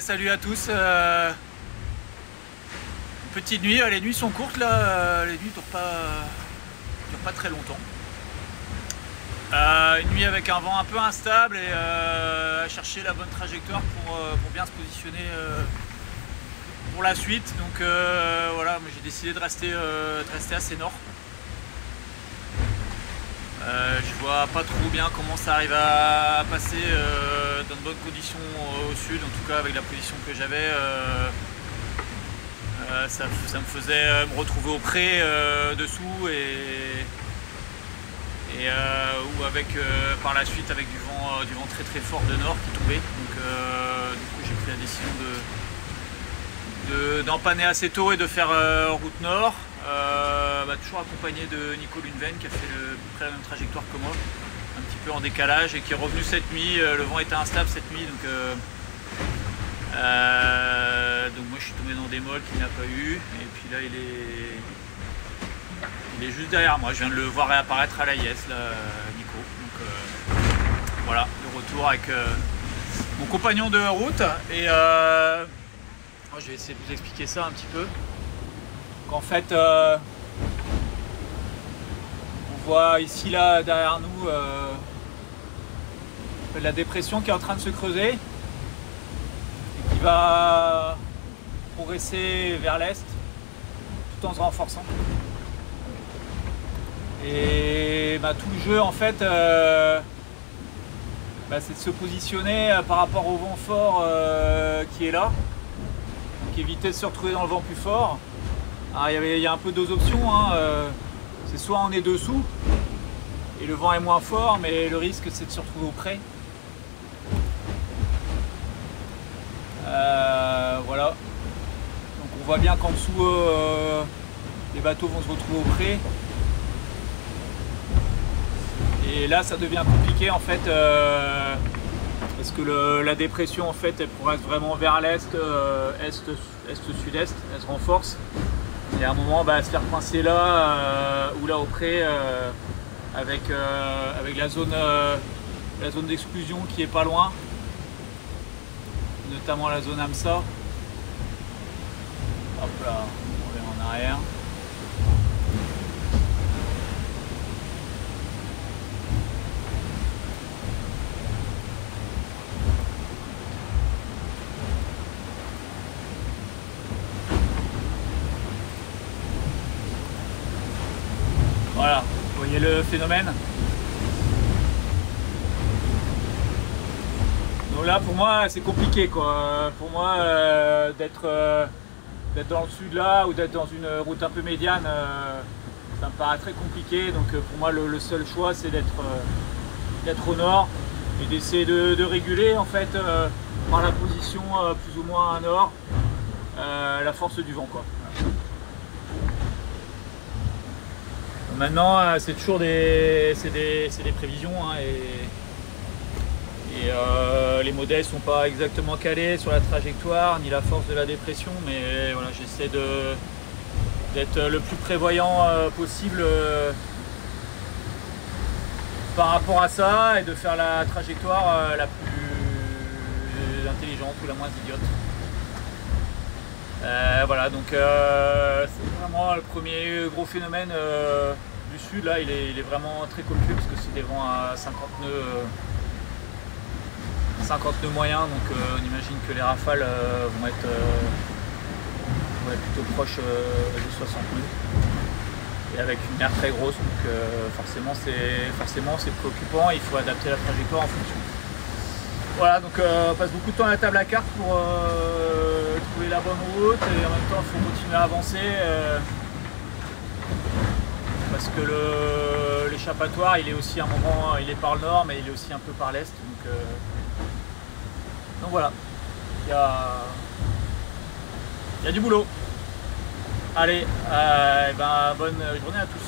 Salut à tous. Petite nuit, les nuits sont courtes là, les nuits durent pas très longtemps. Une nuit avec un vent un peu instable et à chercher la bonne trajectoire pour bien se positionner pour la suite. Donc voilà, j'ai décidé de rester assez nord. Je vois pas trop bien comment ça arrive à passer dans de bonnes conditions au sud, en tout cas avec la position que j'avais. Ça me faisait me retrouver au pré dessous ou avec par la suite avec du vent très très fort de nord qui tombait. Donc du coup j'ai pris la décision d'empanner assez tôt et de faire route nord. Toujours accompagné de Nico Lunven qui a fait à peu près la même trajectoire que moi, un petit peu en décalage et qui est revenu cette nuit. Le vent était instable cette nuit, donc moi je suis tombé dans des molles qu'il n'a pas eu, et puis là il est juste derrière moi. Je viens de le voir réapparaître à l'AIS là, Nico. Donc voilà, le retour avec mon compagnon de route. Et je vais essayer de vous expliquer ça un petit peu. En fait, on voit ici là derrière nous la dépression qui est en train de se creuser et qui va progresser vers l'est tout en se renforçant. Et tout le jeu en fait c'est de se positionner par rapport au vent fort qui est là, donc éviter de se retrouver dans le vent plus fort. Il y a un peu deux options, c'est soit on est dessous et le vent est moins fort, mais le risque c'est de se retrouver au près. Voilà, donc on voit bien qu'en dessous les bateaux vont se retrouver au près, et là ça devient compliqué en fait parce que la dépression en fait elle progresse vraiment vers l'est, est-sud-est, elle se renforce. Et à un moment, se faire coincer là ou là au près avec la zone d'exclusion qui est pas loin, notamment la zone AMSA. Hop là, on revient en arrière. Voilà, vous voyez le phénomène. Donc là pour moi c'est compliqué quoi. Pour moi d'être dans le sud là ou d'être dans une route un peu médiane, ça me paraît très compliqué. Donc pour moi le seul choix c'est d'être au nord et d'essayer de réguler en fait par la position plus ou moins à nord la force du vent quoi. Maintenant, c'est toujours des prévisions et les modèles sont pas exactement calés sur la trajectoire ni la force de la dépression, mais voilà, j'essaie d'être le plus prévoyant possible par rapport à ça et de faire la trajectoire la plus intelligente ou la moins idiote. Voilà, donc c'est vraiment le premier gros phénomène du sud. Là, il est vraiment très copieux parce que c'est des vents à 50 nœuds moyens, donc on imagine que les rafales vont être plutôt proches des 60 nœuds et avec une mer très grosse, donc forcément c'est préoccupant. Il faut adapter la trajectoire en fonction. Voilà, donc on passe beaucoup de temps à la table à cartes pour trouver la bonne route, et en même temps il faut continuer à avancer parce que l'échappatoire il est aussi à un moment, il est par le nord mais il est aussi un peu par l'est, donc voilà, il y a du boulot. Allez, bonne journée à tous.